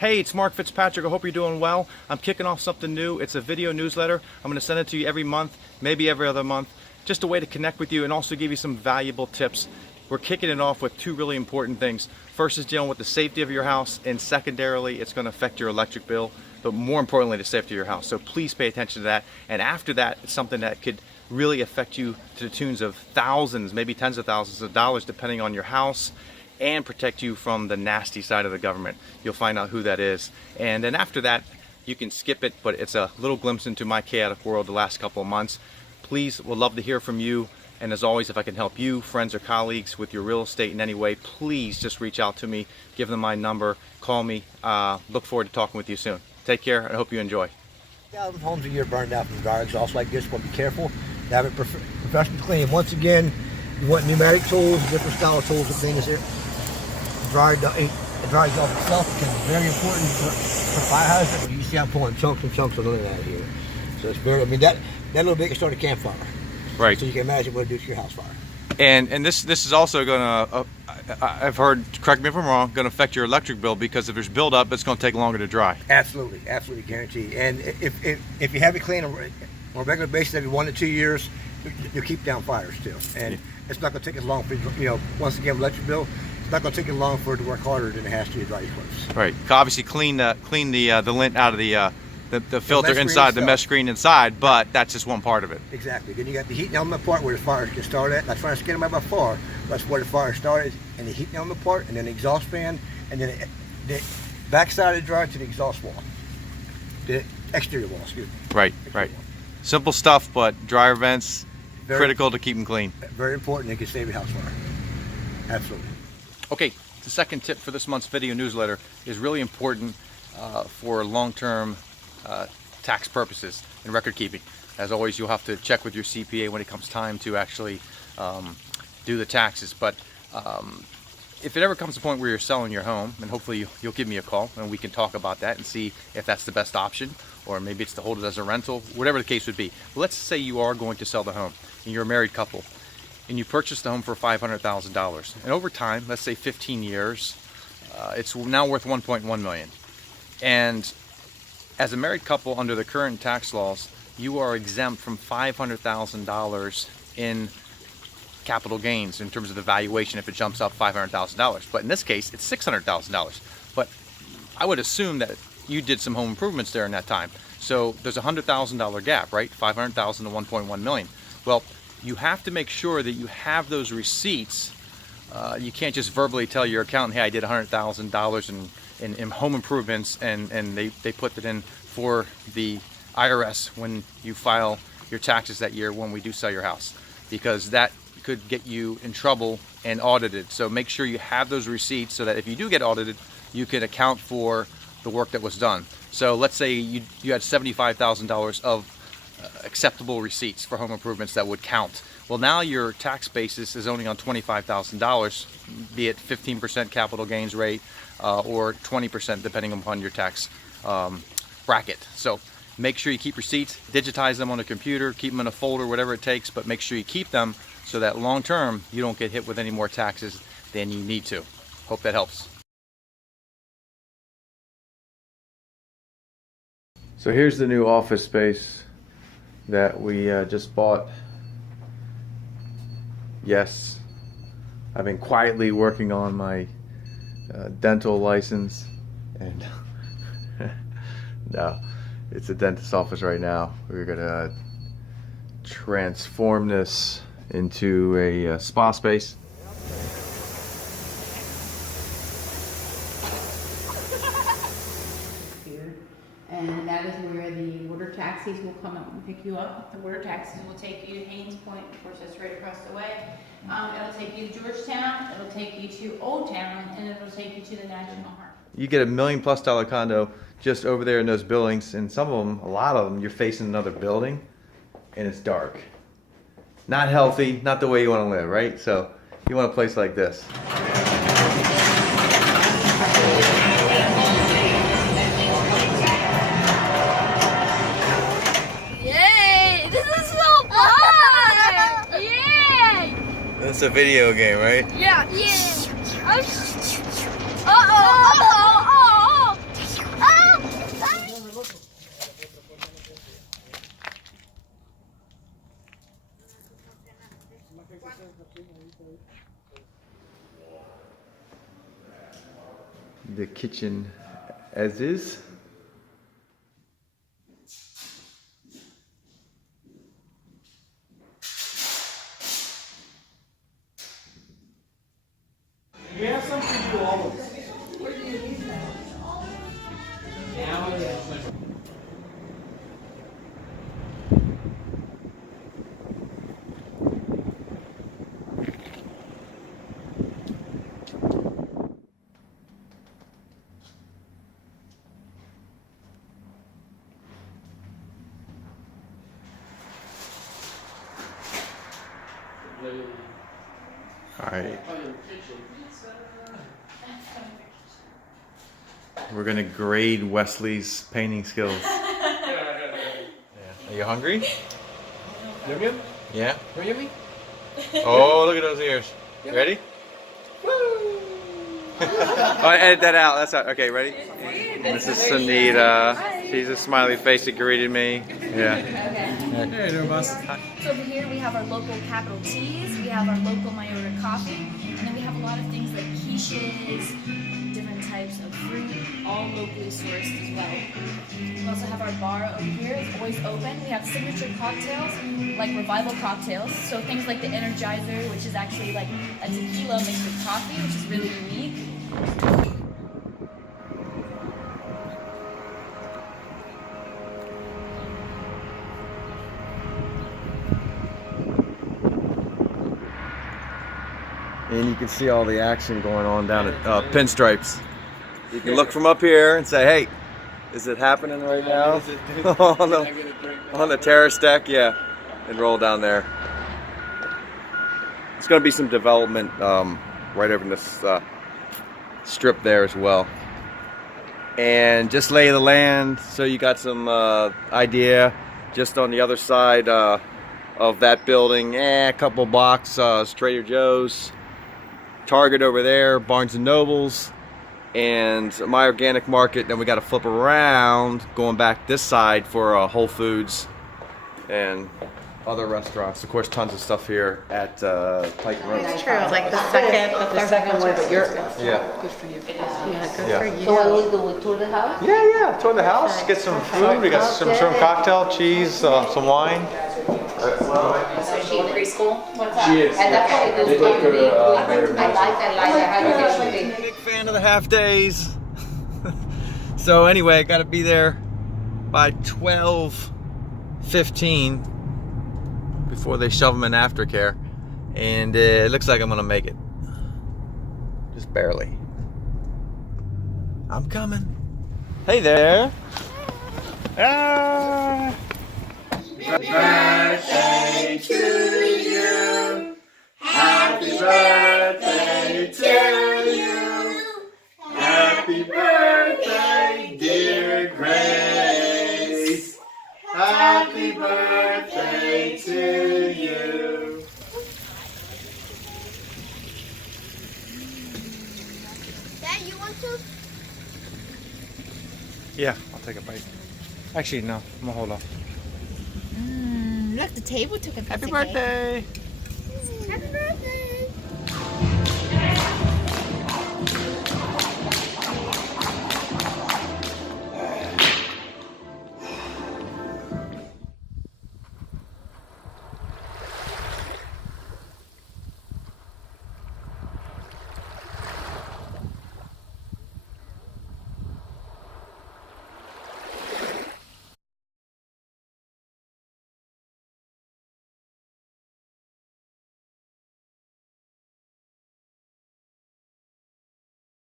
Hey, it's Mark Fitzpatrick. I hope you're doing well. I'm kicking off something new. It's a video newsletter. I'm going to send it to you every month, maybe every other month. Just a way to connect with you and also give you some valuable tips. We're kicking it off with two really important things. First is dealing with the safety of your house, and secondarily, it's going to affect your electric bill, but more importantly, the safety of your house. So please pay attention to that. And after that, it's something that could really affect you to the tunes of thousands, maybe tens of thousands of dollars, depending on your house, and protect you from the nasty side of the government. You'll find out who that is. And then after that, you can skip it, but it's a little glimpse into my chaotic world the last couple of months. Please, we'd love to hear from you. And as always, if I can help you, friends or colleagues, with your real estate in any way, please just reach out to me, give them my number, call me. Look forward to talking with you soon. Take care, and I hope you enjoy. Thousands of homes a year burned out from dryer exhaust like this, but be careful. Have it professionally clean. Once again, you want pneumatic tools, different style of tools to clean this here. The dryer exhaust itself can be very important for fire hazard. You see I'm pulling chunks and chunks of linen out of here. So it's very, I mean, that little bit can start a campfire. Right. So you can imagine what it do to your house fire. And this is also going to, I've heard, correct me if I'm wrong, going to affect your electric bill, because if there's buildup, it's going to take longer to dry. Absolutely, absolutely guaranteed. And if you have it clean on a regular basis every 1 to 2 years, you'll keep down fires too. And it's not going to take as long for, once again, electric bill, it's not going to take as long for it to work harder than it has to dry your clothes. Right. Obviously clean the lint out of the filter inside, the mesh screen inside, but that's just one part of it. Exactly. Then you got the heat element part where the fire can start at. Not trying to scare them out by far. That's where the fire started, and the heat element part, and then the exhaust fan, and then the back side of the dryer to the exhaust wall, the exterior wall. Excuse me. Right. Right. Simple stuff, but dryer vents critical to keep them clean. Very important. It can save your house fire. Absolutely. Okay. The second tip for this month's video newsletter is really important for long-term tax purposes and record keeping. As always, you'll have to check with your CPA when it comes time to actually do the taxes. But if it ever comes to a point where you're selling your home, and hopefully you'll give me a call and we can talk about that and see if that's the best option, or maybe it's to hold it as a rental, whatever the case would be. But let's say you are going to sell the home and you're a married couple and you purchased the home for $500,000, and over time, let's say 15 years, it's now worth $1.1 million. And as a married couple, under the current tax laws, you are exempt from $500,000 in capital gains in terms of the valuation if it jumps up $500,000. But in this case, it's $600,000. But I would assume that you did some home improvements there in that time. So there's a $100,000 gap, right? $500,000 to $1.1 million. Well, you have to make sure that you have those receipts. You can't just verbally tell your accountant, hey, I did $100,000 in home improvements, and they put that in for the IRS when you file your taxes that year when we do sell your house, because that could get you in trouble and audited. So make sure you have those receipts so that if you do get audited, you can account for the work that was done. So let's say you had $75,000 of acceptable receipts for home improvements that would count. Well, now your tax basis is only on $25,000, be it 15% capital gains rate or 20% depending upon your tax bracket. So make sure you keep receipts, digitize them on a computer, keep them in a folder, whatever it takes, but make sure you keep them so that long term you don't get hit with any more taxes than you need to. Hope that helps. So here's the new office space that we just bought. Yes, I've been quietly working on my dental license, and no, it's a dentist office right now. We're gonna transform this into a spa space. And that is where the water taxis will come up and pick you up. The water taxis will take you to Haynes Point, of course that's right across the way. It'll take you to Georgetown, it'll take you to Old Town, and it'll take you to the National Harbor. You get $1 million+ condo just over there in those buildings, and some of them, a lot of them, you're facing another building and it's dark. Not healthy, not the way you want to live, right? So you want a place like this. It's a video game, right? Yeah. Yeah. Uh-oh. The kitchen as is. We have something to do all of this. All right. We're gonna grade Wesley's painting skills. Yeah. Are you hungry? Yum yum? Yeah. Are you yummy? Oh, look at those ears. You ready? Woo! Oh, edit that out. That's not, okay. Ready? This is Sunita. She's a smiley face that greeted me. Yeah. Hey there, boss. So over here we have our local capital teas, we have our local Mayorga coffee, and then we have a lot of things like quiches, different types of fruit, all locally sourced as well. We also have our bar over here, it's always open. We have signature cocktails, like revival cocktails. So things like the Energizer, which is actually like a tequila mixed with coffee, which is really unique. And you can see all the action going on down at Pinstripes. You can look from up here and say, hey, is it happening right now? on the terrace deck, yeah. And roll down there. There's going to be some development right over in this strip there as well. And just lay of the land, so you got some idea. Just on the other side of that building, a couple blocks, Trader Joe's. Target over there, Barnes and Nobles, and My Organic Market. Then we got to flip around, going back this side for Whole Foods and other restaurants. Of course, tons of stuff here at Pike Road. It's true, like the second one, but you're, Yeah. good for you. Yeah, good Yeah. for you. So what we do, we tour the house? Yeah. Tour the house, get some food. We got some shrimp cocktail, cheese, some wine. So she in preschool? What's that? She is. And that's what we do. I like everything. Big fan of the half days. So anyway, I got to be there by 12:15 before they shove them in aftercare, and it looks like I'm gonna make it. Just barely. I'm coming. Hey there. Ah. Happy birthday to you. Happy birthday to you. Happy birthday, dear Grace. Happy birthday to you. Dad, you want to? Yeah, I'll take a bite. Actually, no, I'm gonna hold off. Look, the table took a piece Happy of cake. birthday!